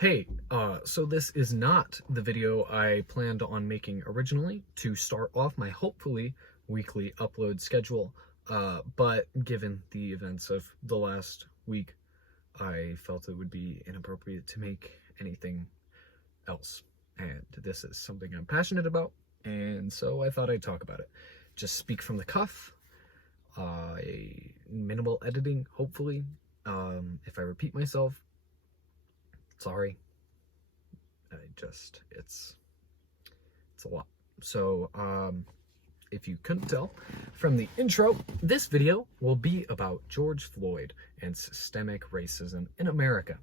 So this is not the video I planned on making originally to start off my hopefully weekly upload schedule, but given the events of the last week, I felt it would be inappropriate to make anything else, and this is something I'm passionate about, and so I thought I'd talk about it. Just speak from the cuff, minimal editing, hopefully. If I repeat myself, sorry. It's a lot. So, if you couldn't tell from the intro, this video will be about George Floyd and systemic racism in America.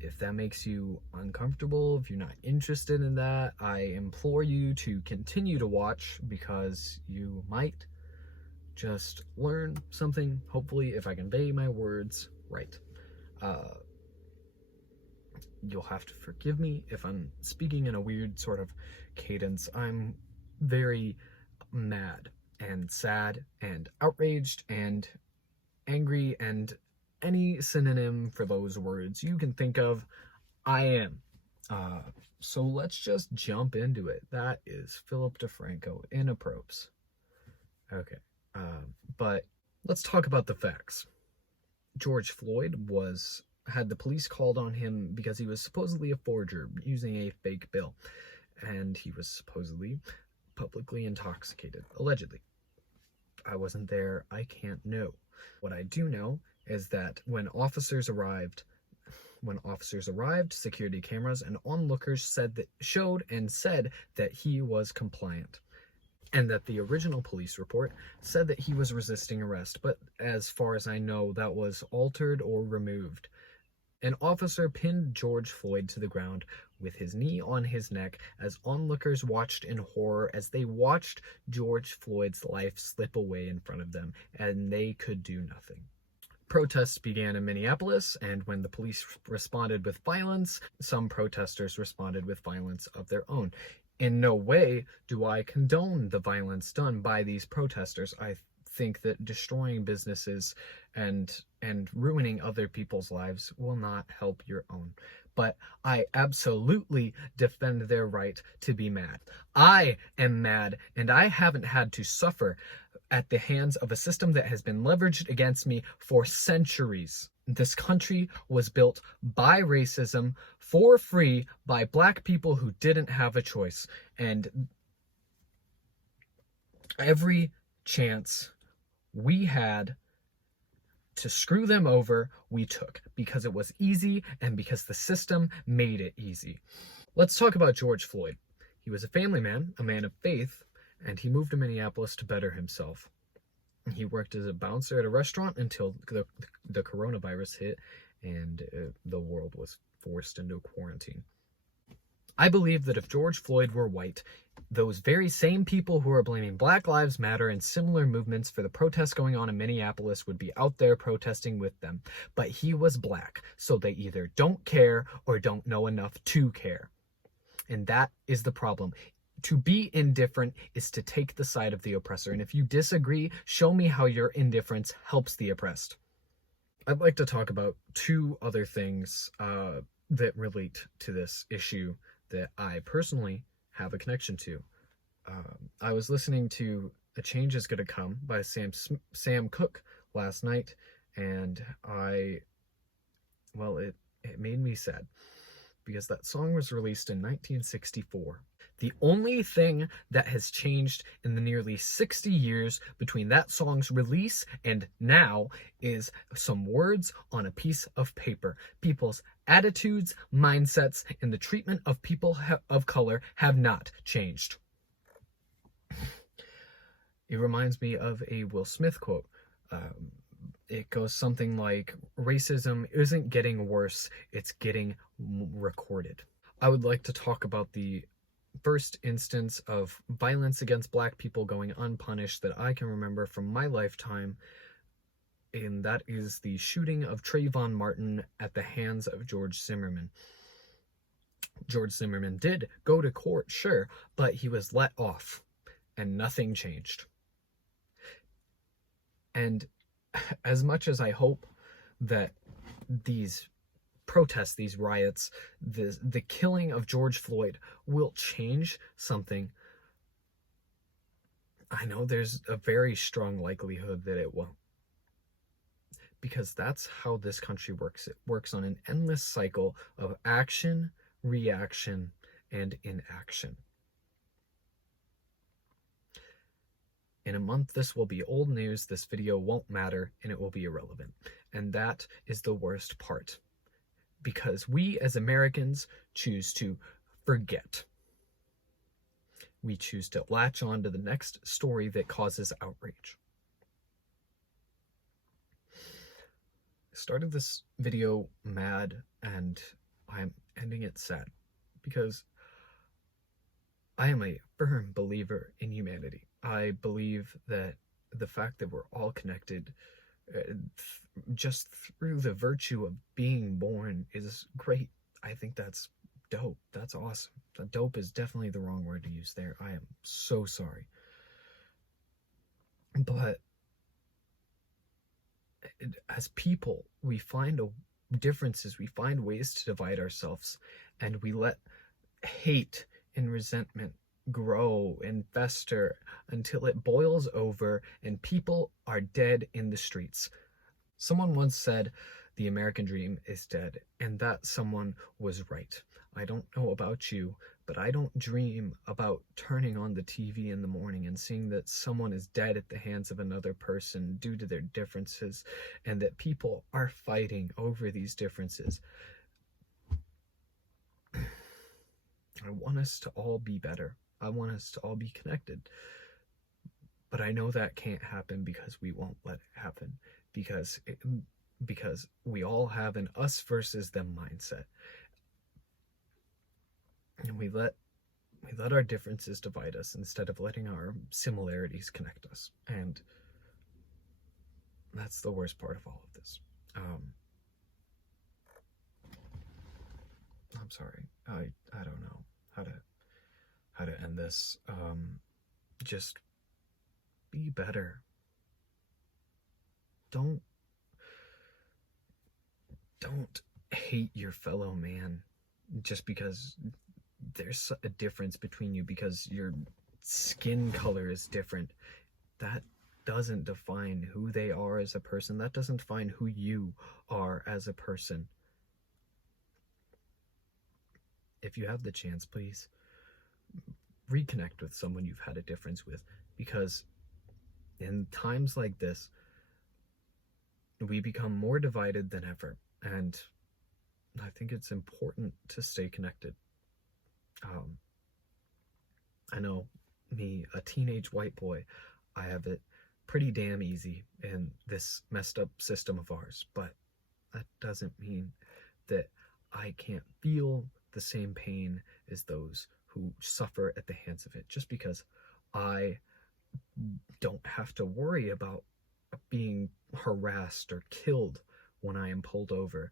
If that makes you uncomfortable, if you're not interested in that, I implore you to continue to watch, because you might just learn something, hopefully, if I convey my words right. You'll have to forgive me if I'm speaking in a weird sort of cadence. I'm very mad and sad and outraged and angry and any synonym for those words you can think of, I am. So let's just jump into it. That is Philip DeFranco in approps. Okay, but let's talk about the facts. George Floyd had the police called on him because he was supposedly a forger using a fake bill, and he was supposedly publicly intoxicated, allegedly. I wasn't there, I can't know. What I do know is that when officers arrived, security cameras and onlookers showed that he was compliant, and that the original police report said that he was resisting arrest, but as far as I know, that was altered or removed. An officer pinned George Floyd to the ground with his knee on his neck as onlookers watched in horror as they watched George Floyd's life slip away in front of them, and they could do nothing. Protests began in Minneapolis, and when the police responded with violence, some protesters responded with violence of their own. In no way do I condone the violence done by these protesters. I think that destroying businesses and ruining other people's lives will not help your own. But I absolutely defend their right to be mad. I am mad, and I haven't had to suffer at the hands of a system that has been leveraged against me for centuries. This country was built by racism for free by black people who didn't have a choice. And every chance we had to screw them over, we took, because it was easy and because the system made it easy. Let's talk about George Floyd. He was a family man, a man of faith, and he moved to Minneapolis to better himself. He worked as a bouncer at a restaurant until the coronavirus hit and the world was forced into quarantine. I believe that if George Floyd were white, those very same people who are blaming Black Lives Matter and similar movements for the protests going on in Minneapolis would be out there protesting with them. But he was black, so they either don't care or don't know enough to care. And that is the problem. To be indifferent is to take the side of the oppressor. And if you disagree, show me how your indifference helps the oppressed. I'd like to talk about two other things that relate to this issue that I personally have a connection to. I was listening to A Change Is Gonna Come by Sam Cooke last night, and it made me sad, because that song was released in 1964. The only thing that has changed in the nearly 60 years between that song's release and now is some words on a piece of paper. People's attitudes, mindsets, and the treatment of people of color have not changed. It reminds me of a Will Smith quote. It goes something like, racism isn't getting worse, it's getting recorded. I would like to talk about the first instance of violence against black people going unpunished that I can remember from my lifetime, and that is the shooting of Trayvon Martin at the hands of George Zimmerman. George Zimmerman did go to court, sure, but he was let off, and nothing changed. And as much as I hope that these protests, these riots, the killing of George Floyd will change something, I know there's a very strong likelihood that it won't. Because that's how this country works. It works on an endless cycle of action, reaction, and inaction. In a month, this will be old news, this video won't matter, and it will be irrelevant. And that is the worst part. Because we as Americans choose to forget. We choose to latch on to the next story that causes outrage. I started this video mad, and I'm ending it sad. Because I am a firm believer in humanity. I believe that the fact that we're all connected just through the virtue of being born is great. I think that's dope. That's awesome. Dope is definitely the wrong word to use there. I am so sorry. But as people, we find differences, we find ways to divide ourselves, and we let hate and resentment grow and fester until it boils over and people are dead in the streets. Someone once said the American dream is dead, and that someone was right. I don't know about you, but I don't dream about turning on the TV in the morning and seeing that someone is dead at the hands of another person due to their differences, and that people are fighting over these differences. I want us to all be better. I want us to all be connected. But I know that can't happen because we won't let it happen. Because we all have an us versus them mindset. And we let our differences divide us instead of letting our similarities connect us. And that's the worst part of all of this. I'm sorry. I don't know how to end this. Just be better. Don't hate your fellow man just because there's a difference between you, because your skin color is different. That doesn't define who they are as a person. That doesn't define who you are as a person. If you have the chance, please reconnect with someone you've had a difference with, because in times like this, we become more divided than ever, and I think it's important to stay connected. I know me, a teenage white boy, I have it pretty damn easy in this messed up system of ours, but that doesn't mean that I can't feel the same pain as those who suffer at the hands of it. Just because I don't have to worry about being harassed or killed when I am pulled over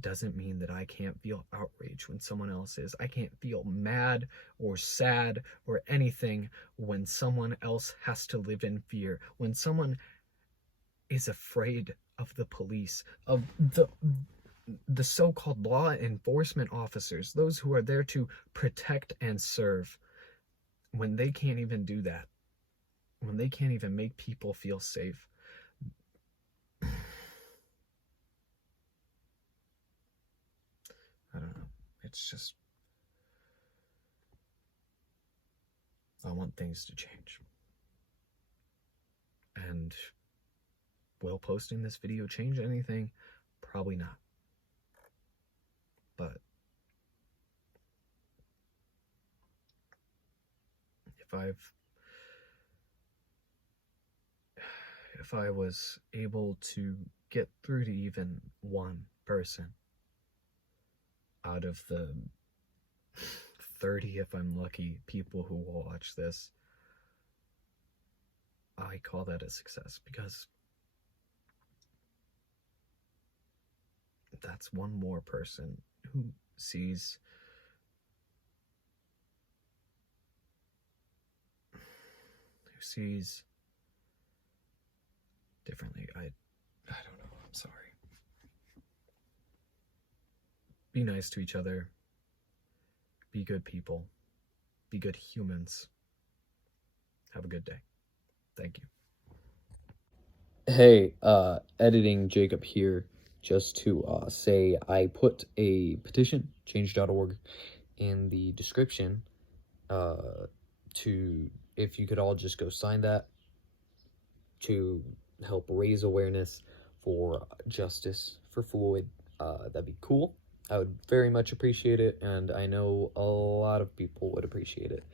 doesn't mean that I can't feel outrage when someone else is. I can't feel mad or sad or anything when someone else has to live in fear, when someone is afraid of the police, of the so-called law enforcement officers, those who are there to protect and serve, when they can't even do that, when they can't even make people feel safe. I don't know. It's just, I want things to change. And will posting this video change anything? Probably not. But if I was able to get through to even one person out of the 30, if I'm lucky, people who will watch this, I call that a success, because that's one more person who sees differently. I don't know. I'm sorry. be nice to each other. Be good people. Be good humans. Have a good day. Thank you. Hey, editing Jacob here, just to say I put a petition, change.org, in the description, to, if you could all just go sign that, to help raise awareness for justice for Floyd. That'd be cool. I would very much appreciate it, and I know a lot of people would appreciate it.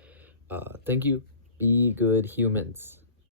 Thank you. Be good humans.